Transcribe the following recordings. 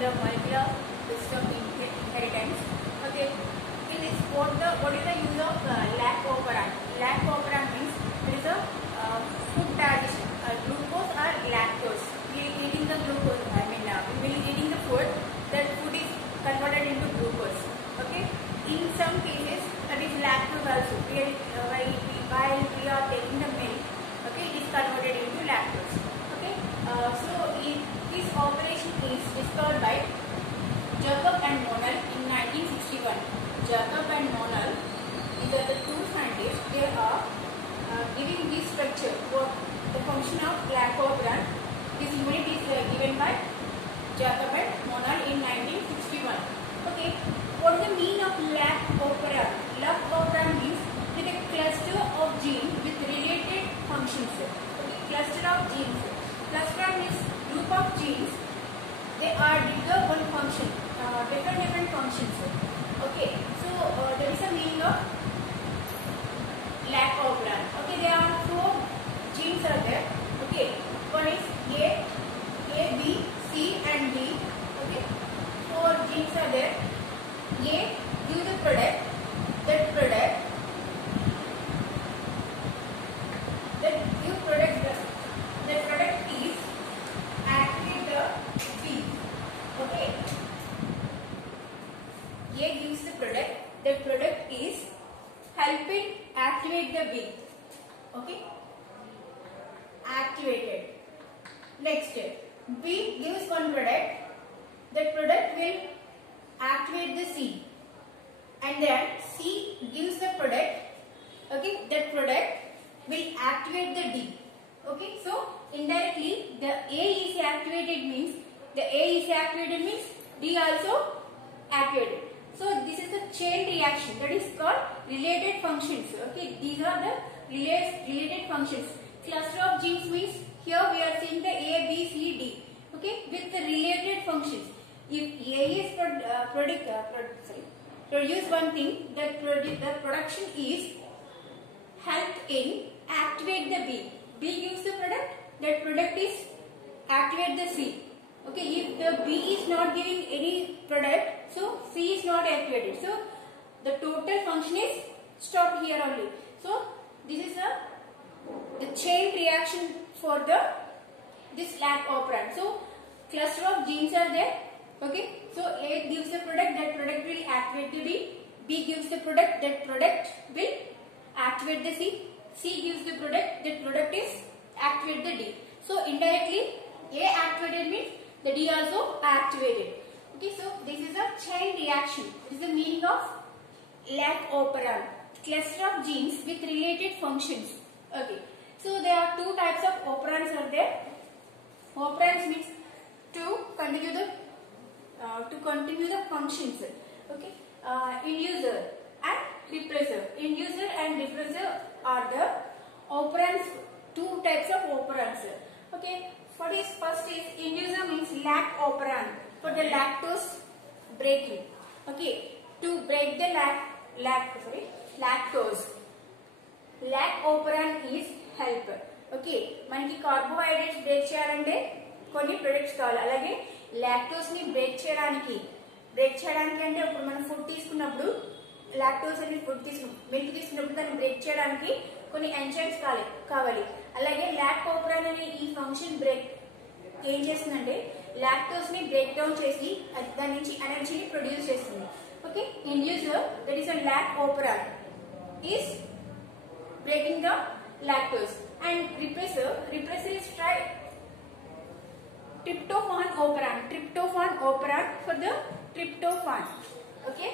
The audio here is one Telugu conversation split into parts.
the molecular system inheritance. Okay, in this what is the use of lac operand? Lac operand means it is a food digestion. Glucose or lactose. We are eating the glucose. We will eating the food. That food is converted into glucose. Okay. In some cases, that is lactose also. While we are taking the milk, okay, it is converted into lactose. Okay. This operation is discovered by Jacob and Monod in 1961. Jacob and Monod, these are the two scientists. They are giving this structure for the function of lac operand. This unit is given by Jacob and Monod in 1961. Okay, what is the meaning of lac operand? Lac operand means with a cluster of genes with related functions. Okay, cluster of genes. Cluster means group of genes. They are develop one function, different functions. Okay, so there is a meaning of lac operand. Okay, there are 4 genes are there. Okay, one is A, B, C and D. Okay, 4 genes are there. A give the product, that product is activate the B. Okay, A gives the product, that product is helping activate the B. Okay, activated. Next, B gives one product, that product will activate the C, and then C gives the product, okay, that product will activate the D. Okay, so indirectly the A is activated means D also activated. So this is a chain reaction, that is called related functions. Okay, these are the related functions. Cluster of genes means here we are seeing the A, B, C, D. Okay, with the related functions. If A is produce one thing, that the production is helped in activate the B. B gives the product, that product is activate the C. Okay, if the B is not giving any product, so C is not activated. So the total function is stopped here only. So this is the chain reaction for this lac operand. So cluster of genes are there. Okay, so A gives the product, that product will activate the B. B gives the product, that product will activate the C. C gives the product, that product is activate the D. So indirectly A activated means the D also activated. Okay, so this is a chain reaction. This is the meaning of lac operand. Cluster of genes with related functions. Okay, so there are 2 types of operands are there. Operands means to continue the functions. Okay, inducer and repressor. Inducer and repressor are the operands. 2 types of operands. Okay, first is inducer means lac operand for the lactose breaking. Okay, to break the lactose. Lac operand is help. Okay, మనకి కార్బోహైడ్రేట్స్ బ్రేక్ చేయాలంటే కొన్ని ప్రొడక్ట్స్ కావాలి. అలాగే లాక్టోస్ ని బ్రేక్ చేయడానికి అంటే ఇప్పుడు మనం ఫుడ్ తీసుకున్నప్పుడు లాక్టోస్ అనేది మిల్క్ తీసుకున్నప్పుడు దాన్ని బ్రేక్ చేయడానికి కొన్ని ఎంజైమ్స్ కావాలి. అలాగే లాక్ ఓపరాన్ అనే ఈ ఫంక్షన్ బ్రేక్ ఏం చేస్తుందంటే లాక్టోస్ ని బ్రేక్ డౌన్ చేసి దాని నుంచి ఎనర్జీని ప్రొడ్యూస్ చేస్తుంది. Okay, inducer that is a lac operon is breaking the lactose, and repressor is tryptophan operand for the tryptophan. Okay,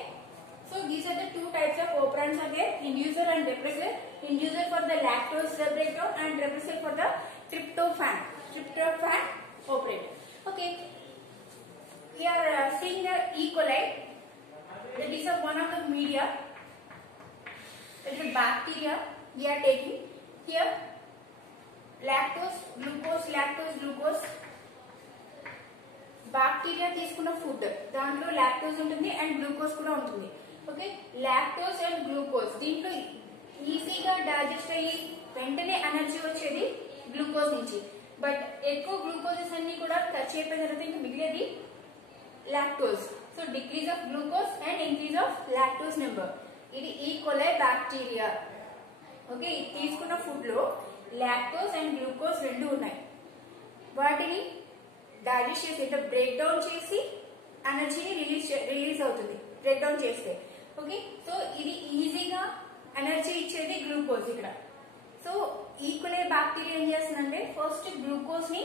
so these are the 2 types of operands are there, inducer and repressor. Inducer for the lactose breakdown and repressor for the tryptophan operate. Okay, we are seeing the E. coli, that is one of the media, that is a bacteria we are taking. Here lactose, glucose. Bacteria తీసుకున్న ఫుడ్ దాంట్లో లాక్టోస్ ఉంటుంది అండ్ గ్లూకోజ్ కూడా ఉంటుంది. ఓకే, లాక్టోస్ అండ్ గ్లూకోజ్ దీంట్లో ఈజీగా డైజెస్ట్ అయ్యి వెంటనే ఎనర్జీ వచ్చేది గ్లూకోజ్ నుంచి. బట్ ఎక్కువ గ్లూకోజెస్ అన్ని కూడా టచ్ అయిపోయిన తర్వాత ఇంకా మిగిలేది lactose. So decrease of glucose and increase of lactose number. ఇది E. coli bacteria. ఓకే, తీసుకున్న ఫుడ్ లో లాక్టోస్ అండ్ గ్లూకోజ్ రెండు ఉన్నాయి. వాటిని డైజెస్ట్ చేసి అంటే బ్రేక్ డౌన్ చేసి ఎనర్జీని రిలీజ్ అవుతుంది బ్రేక్ డౌన్ చేస్తే. ఓకే, సో ఇది ఈజీగా ఎనర్జీ ఇచ్చేది గ్లూకోజ్ ఇక్కడ. సో ఈ coli బ్యాక్టీరియా ఏం చేస్తుందంటే ఫస్ట్ గ్లూకోజ్ ని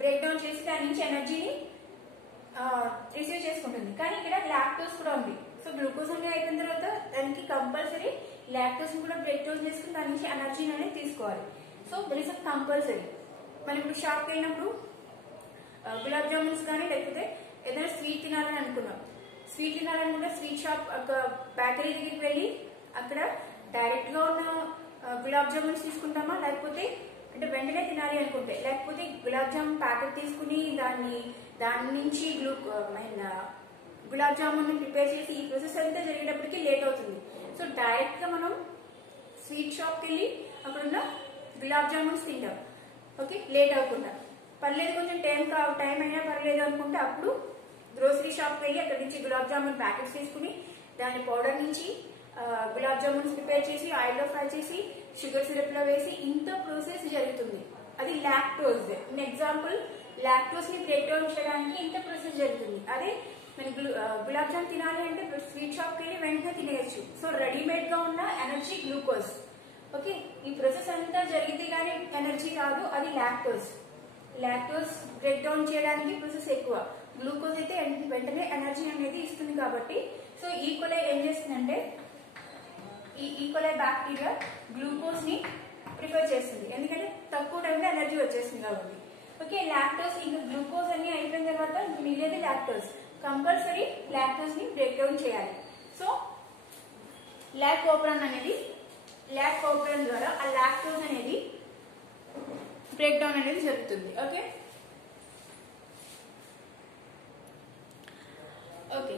బ్రేక్ డౌన్ చేసి దాని నుంచి ఎనర్జీని రిసీవ్ చేసుకుంటుంది. కానీ ఇక్కడ లాక్టోస్ కూడా ఉంది. సో గ్లూకోజ్ అనేది అయిపోయిన తర్వాత దానికి కంపల్సరీ లాక్టోస్ ని కూడా బ్రేక్ డౌన్ చేసుకుని దాని నుంచి ఎనర్జీని అనేది తీసుకోవాలి. So that is compulsory. మనం ఇప్పుడు షాప్కి వెళ్ళినప్పుడు గులాబ్ జామున్స్ కానీ లేకపోతే ఏదైనా స్వీట్ తినాలని అనుకున్నాం. స్వీట్ తినాలనుకుంటే స్వీట్ షాప్ బేకరీ దగ్గరికి వెళ్ళి అక్కడ డైరెక్ట్ గా ఉన్న గులాబ్ జామున్స్ తీసుకుంటామా, లేకపోతే అంటే వెంటనే తినాలి అనుకుంటే లేకపోతే గులాబ్ జామున్ ప్యాకెట్ తీసుకుని దాని నుంచి గులాబ్ జామున్ ప్రిపేర్ చేసి ఈ ప్రాసెస్ అంతా జరిగేటప్పటికి లేట్ అవుతుంది. సో డైరెక్ట్ గా మనం స్వీట్ షాప్కి వెళ్ళి అక్కడున్న గులాబ్ జామున్స్ తింటాం. ఓకే, లేట్ అవ్వకుండా. పర్లేదు కొంచెం టైం అయినా పర్లేదు అనుకుంటే అప్పుడు గ్రోసరీ షాప్కి వెళ్ళి అక్కడి నుంచి గులాబ్ జామున్ ప్యాకెట్స్ తీసుకుని దాని పౌడర్ నుంచి గులాబ్ జామున్స్ ప్రిపేర్ చేసి ఆయిల్ లో ఫ్రై చేసి షుగర్ సిరప్ లో వేసి ఇంత ప్రాసెస్ జరుగుతుంది. అది లాక్టోజ్. ఇన్ ఎగ్జాంపుల్ లాక్టోజ్ ని బ్రేక్ డౌన్ చేయడానికి ఇంత ప్రాసెస్ జరుగుతుంది. అదే మన గులాబ్ జామ్ తినాలి అంటే స్వీట్ షాప్ కి వెళ్ళి వెంటనే తినేయచ్చు. సో రెడీమేడ్ గా ఉన్న ఎనర్జీ గ్లూకోజ్. ఓకే, ఈ ప్రాసెస్ అంతా జరిగితే కానీ ఎనర్జీ రాదు, అది లాక్టోజ్. లాక్టోజ్ బ్రేక్ డౌన్ చేయడానికి ప్రాసెస్ ఎక్కువ, గ్లూకోజ్ అయితే వెంటనే ఎనర్జీ అనేది ఇస్తుంది. కాబట్టి సో ఈ coli ఏం చేస్తుందంటే ఈ coli బ్యాక్టీరియా గ్లూకోజ్ ని ప్రిఫర్ చేస్తుంది, ఎందుకంటే తక్కువ టైంలో ఎనర్జీ వచ్చేస్తుంది కాబట్టి. ఓకే, లాక్టోజ్ ఇంకా గ్లూకోజ్ అన్ని అయిపోయిన తర్వాత మిగిలేది లాక్టోజ్. కంపల్సరీ లాక్టోజ్ ని బ్రేక్ డౌన్ చేయాలి. సో లాక్ ఓపరాన్ ద్వారా ఆ లాక్టోజ్ అనేది బ్రేక్ డౌన్ అనేది జరుగుతుంది. ఓకే ఓకే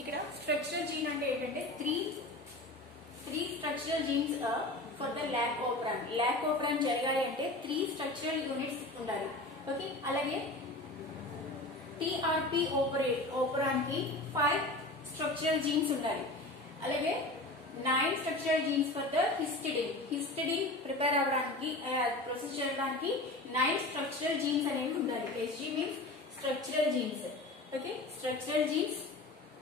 ఇక్కడ స్ట్రక్చరల్ జీన్ అంటే ఏంటంటే three structural genes for the lac operon జరగాలి అంటే 3 స్ట్రక్చరల్ యూనిట్స్ ఉండాలి. ఓకే, అలాగే టీఆర్పీ ఓపరాన్ కి 5 స్ట్రక్చరల్ జీన్స్ ఉండాలి. అలాగే 9 structural genes for the histidine prepare అవ్వడానికి ప్రాసెస్ చేయడానికి 9 స్ట్రక్చరల్ జీన్స్ అనేవి ఉండాలి. HG means structural genes. Okay, structural jeans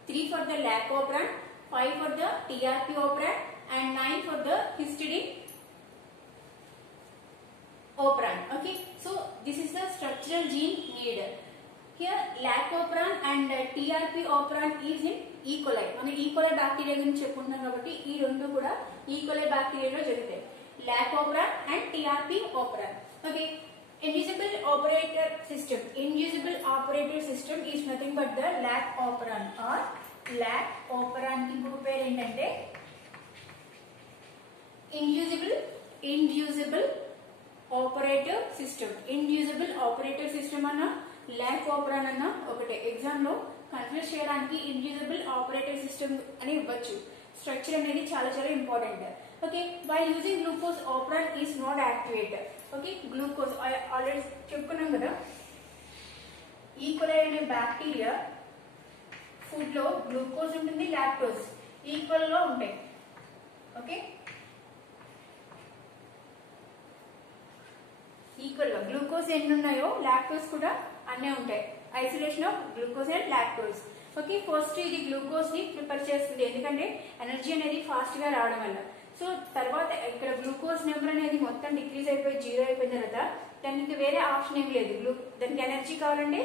3 for the lac operon, 5 for the TRP operon and 9 for the histidine operon. Okay, so this is the structural gene need. Here lac operon and TRP operon is in E. coli. మనం E. coli బ్యాక్టీరియా గురించి చెప్పుకుంటున్నాం కాబట్టి ఈ రెండు కూడా E. coli బ్యాక్టీరియాలో జరుగుతాయి. lac operon and TRP operon. Okay, Invisible operator system is nothing but the lac operon or lac operon की इंకొక పేరు ఏంటంటే inducible operator system అన్న lac operon అన్న ఒకటే. ఎగ్జామ్ లో కన్ఫ్యూజ్ చేయడానికి inducible operator system అని ఇవ్వచ్చు. స్ట్రక్చర్ అనేది చాలా important. Okay, by using glucose operon is not activate. Okay, glucose already చెప్పుకున్నాం కదా, ఈ coli అనే బ్యాక్టీరియా ఫుడ్ లో గ్లూకోజ్ ఉంటుంది, లాక్టోజ్ ఈక్వల్ గా ఉంటాయి. ఓకే, ఈక్వల్ గా గ్లూకోజ్ ఎన్ని ఉన్నాయో లాక్టోజ్ కూడా అన్నీ ఉంటాయి. Isolation of glucose and lactose. Okay, first ఇది గ్లూకోజ్ ని ప్రిపేర్ చేస్తుంది, ఎందుకంటే ఎనర్జీ అనేది ఫాస్ట్ గా రావడం వల్ల. సో తర్వాత ఇక్కడ గ్లూకోజ్ నెంబర్ అనేది మొత్తం డిక్రీజ్ అయిపోయి 0 అయిపోయిన తర్వాత దానికి వేరే ఆప్షన్ ఏం లేదు. దానికి ఎనర్జీ కావాలంటే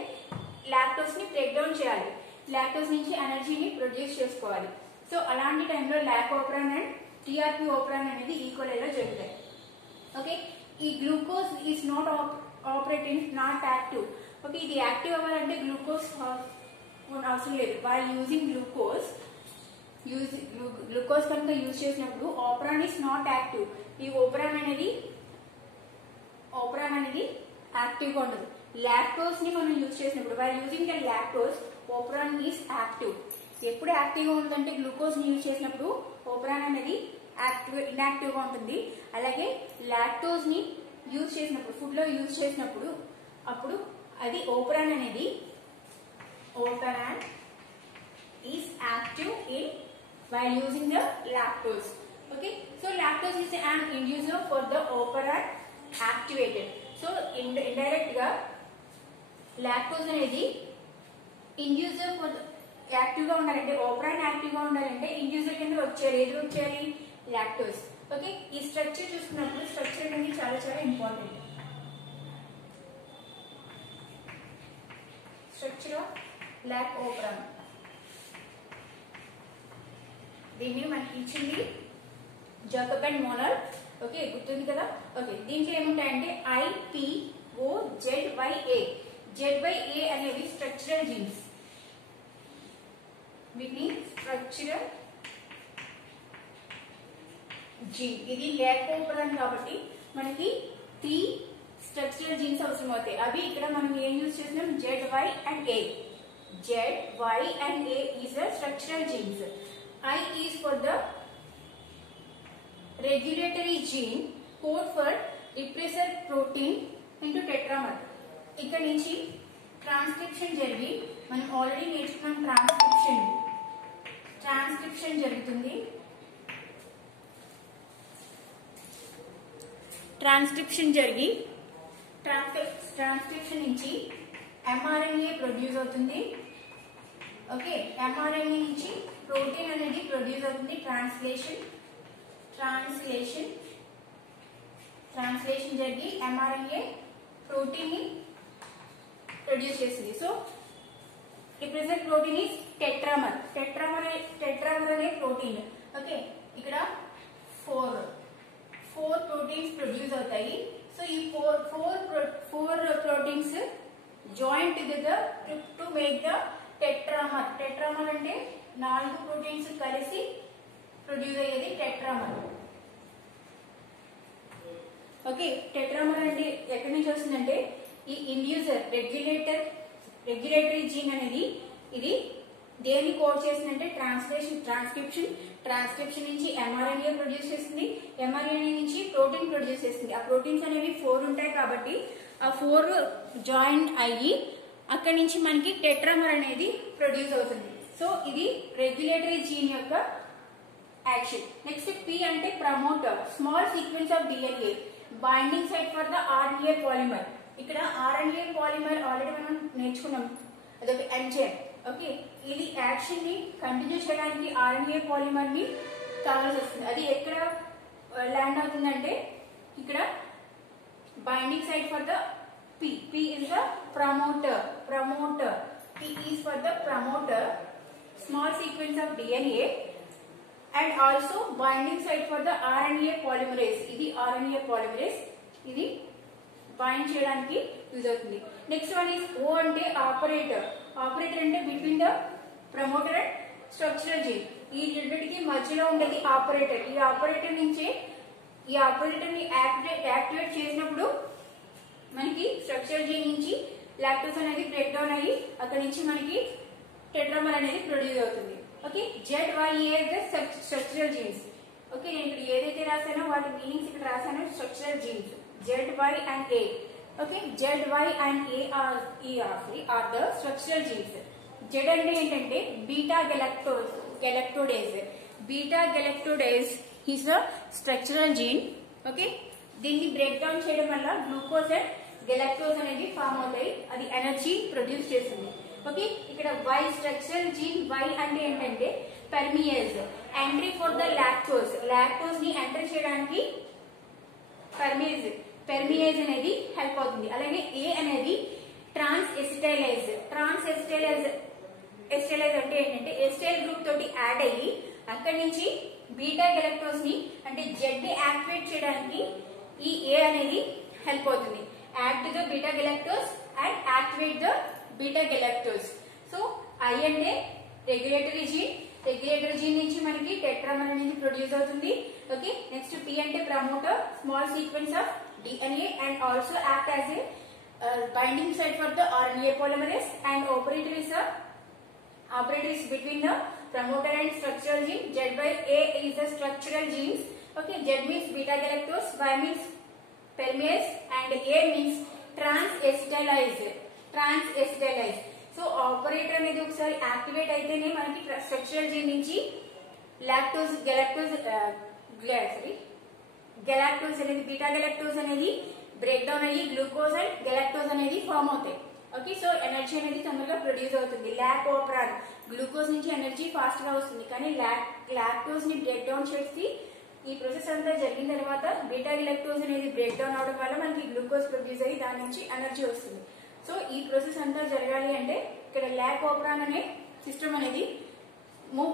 లాక్టోజ్ ని బ్రేక్ డౌన్ చేయాలి, లాక్టోజ్ నుంచి ఎనర్జీని ప్రొడ్యూస్ చేసుకోవాలి. సో అలాంటి టైంలో లాక్ ఓపరాన్ అండ్ టీఆర్పీ ఓపరాన్ అనేది ఈ coliలో జరుగుతాయి. ఓకే, ఈ glucose is not operating, not active. Okay, ఇది యాక్టివ్ అవ్వాలంటే గ్లూకోజ్ అవసరం లేదు. వాళ్ళు యూజింగ్ గ్లూకోజ్ కనుక యూజ్ చేసినప్పుడు ఓపరాన్ ఈస్ నాట్ యాక్టివ్. ఈ ఓపరాన్ అనేది యాక్టివ్ గా ఉండదు. లాక్టోజ్ ని మనం యూజ్ చేసినప్పుడు వాళ్ళు using the lactose operon is active. ఎప్పుడు యాక్టివ్ గా ఉంటుందంటే గ్లూకోజ్ ని యూజ్ చేసినప్పుడు ఓపరాన్ అనేది ఇన్యాక్టివ్ గా ఉంటుంది. అలాగే లాక్టోజ్ ని యూజ్ చేసినప్పుడు ఫుడ్ లో యూజ్ చేసినప్పుడు అప్పుడు అది ఓపరాన్ అనేది operon is active in while using the lactose. Okay, so lactose is an inducer for the operon activated. So indirect ga lactose అనేది inducer for the యాక్టివ్ గా ఉండాలంటే ఓపరాన్ యాక్టివ్ గా ఉండాలంటే ఇండ్యూసర్ కింద వచ్చేది ఏది వచ్చేది లాక్టోస్. ఓకే, ఈ స్ట్రక్చర్ చూసుకున్నప్పుడు స్ట్రక్చర్ అనేది చాలా చాలా ఇంపార్టెంట్. స్ట్రక్చర్ ఆఫ్ లాక్ ఓపరాన్ దీన్ని మనకి ఇచ్చింది జాకబెన్ మోనర్. ఓకే, గుర్తుంది కదా. ఓకే, దీంట్లో ఏముంటాయంటే IPOZYA. ZYA అనేవి స్ట్రక్చరల్ జీన్స్. వీటిని స్ట్రక్చరల్ జీన్. ఇది లాక్ ఓపరాన్ కాబట్టి మనకి 3 స్ట్రక్చరల్ జీన్స్ అవసరం అవుతాయి. అవి ఇక్కడ మనం ఏం యూజ్ చేస్తున్నాం, ZY and A. ZY and A is the structural genes. I is for the regulatory gene, code for repressor protein into tetramer. ఇక్కడ నుంచి ట్రాన్స్క్రిప్షన్ జరిగి మనం ఆల్రెడీ నేర్చుకున్నాం. ట్రాన్స్క్రిప్షన్ జరుగుతుంది. ట్రాన్స్క్రిప్షన్ జరిగి ట్రాన్స్క్రిప్షన్ నుంచి mRNA ప్రొడ్యూస్ అవుతుంది. ఓకే, mRNA నుంచి ప్రోటీన్ అనేది ప్రొడ్యూస్ అవుతుంది. ట్రాన్స్లేషన్ జరిగి mRNA ప్రోటీన్ ని ప్రొడ్యూస్ చేస్తుంది. So repressor protein is tetramer. Tetramer అనే ప్రోటీన్. ఓకే, ఇక్కడ 4 ప్రోటీన్స్ ప్రొడ్యూస్ అవుతాయి. సో ఈ 4 proteins join together to make the tetramer. Tetramer అంటే 4 ప్రోటీన్స్ కలిసి ప్రొడ్యూస్ అయ్యేది టెట్రామర్. ఓకే, టెట్రామర్ అంటే ఎక్కడి నుంచి వస్తుందంటే ఈ ఇండ్యూసర్ రెగ్యులేటరీ జీన్ అనేది ఇది దేన్ని కోడ్ చేస్తుందంటే ట్రాన్స్క్రిప్షన్ నుంచి mRNA ప్రొడ్యూస్ చేస్తుంది. mRNA నుంచి ప్రోటీన్ ప్రొడ్యూస్ చేస్తుంది. ఆ ప్రోటీన్స్ అనేవి 4 ఉంటాయి కాబట్టి ఆ 4 జాయిన్ అయ్యి అక్కడి నుంచి మనకి టెట్రామర్ అనేది ప్రొడ్యూస్ అవుతుంది. సో ఇది రెగ్యులేటరీ జీన్ యొక్క యాక్షన్. నెక్స్ట్ P అంటే promoter, small sequence of DNA, binding site for the RNA polymer. ఇక్కడ RNA పాలిమర్ ఆల్రెడీ మనం నేర్చుకున్నాం, అదొక ఎంజైమ్. ఓకే, ఇది యాక్షన్ ని కంటిన్యూ చేయడానికి RNA పాలిమర్ ని కావాల్సి వస్తుంది. అది ఎక్కడ ల్యాండ్ అవుతుందంటే ఇక్కడ binding site for the P is the promoter. P is for the promoter, small sequence of DNA, and also binding site for the RNA polymerase. ఇది RNA polymerase, ఇది బైండ్ చేయడానికి యూజ్ అవుతుంది. నెక్స్ట్ వన్ ఇస్ O అంటే ఆపరేటర్. ఆపరేటర్ అంటే between the promoter and structural gene. ఈ రెండింటికి మధ్యలో ఉండేది ఆపరేటర్. ఈ ఆపరేటర్ నుంచే ఈ ఆపరేటర్ ని యాక్టివేట్ చేసినప్పుడు మనకి స్ట్రక్చరల్ జీన్ నుంచి లాక్టోస్ అనేది బ్రేక్ డౌన్ అయ్యి అక్కడ నుంచి మనకి టెట్రామర్ అనేది ప్రొడ్యూస్ అవుతుంది. Okay, ZYA structural genes. Okay, నేను ఇక్కడ ఏదైతే రాసానో వాటి మీనింగ్స్ ఇక్కడ రాసానో structural genes ZY and A. Okay, ZY and A are the structural genes. Z అంటే ఏంటంటే beta galactose. Beta galactose is the structural gene. Okay, దీన్ని బ్రేక్ డౌన్ చేయడం వల్ల గ్లూకోజ్ అండ్ గెలాక్టోజ్ అనేది ఫామ్ అవుతాయి. అది ఎనర్జీ ప్రొడ్యూస్ చేస్తుంది. ఓకే, ఇక్కడ Y స్ట్రక్చరల్ జీన్ Y అంటే ఏంటంటే పెర్మియేజ్, ఎంట్రీ ఫర్ ద లాక్టోజ్ ని ఎంటర్ చేయడానికి పెర్మియేజ్ అనేది హెల్ప్ అవుతుంది. అలాగే A అనేది ట్రాన్స్ ఎసిటైలేజ్ అంటే ఏంటంటే ఎసిటైల్ గ్రూప్ తోటి యాడ్ అయ్యి అక్కడి నుంచి బీటా గెలాక్టోజ్ ని అంటే జెడ్ ని యాక్టివేట్ చేయడానికి ఈ A అనేది హెల్ప్ అవుతుంది. Add to the beta galactose and activate the beta galactose. So I అంటే రెగ్యులేటరీ జీన్ నుంచి మనకి టెట్రామర్ అనేది ప్రొడ్యూస్ అవుతుంది. ఓకే, నెక్స్ట్ P అంటే promoter, small sequence of DNA and also act as a binding site for the RNA polymerase, and operator is between the promoter and structural gene. ZYA is the structural genes. Okay, Z means beta galactose, Y means permease, and A means trans-acetylase. So operator అనేది ఒకసారి యాక్టివేట్ అయితేనే మనకి స్ట్రక్చరల్ జీన్ నుంచి గెలాక్టోజ్ అనేది బీటా గెలాక్టోజ్ అనేది బ్రేక్ డౌన్ అయ్యి గ్లూకోజ్ అండ్ గెలాక్టోజ్ అనేది ఫామ్ అవుతాయి. ఓకే, సో ఎనర్జీ అనేది తొందరగా ప్రొడ్యూస్ అవుతుంది. లాక్ ఓపరాన్ గ్లూకోజ్ నుంచి ఎనర్జీ ఫాస్ట్ గా వస్తుంది, కానీ లాక్టోజ్ ని బ్రేక్ డౌన్ చేసి ఈ ప్రాసెస్ అంతా జరిగిన తర్వాత బీటా గెలాక్టోజ్ అనేది బ్రేక్ డౌన్ అవడం వల్ల మనకి గ్లూకోజ్ ప్రొడ్యూస్ అయ్యి దాని నుంచి ఎనర్జీ వస్తుంది. సో ఈ ప్రాసెస్ అంతా జరగాలి అంటే ఇక్కడ లాక్ ఓపరాన్ అనే సిస్టమ్ అనేది మూవ్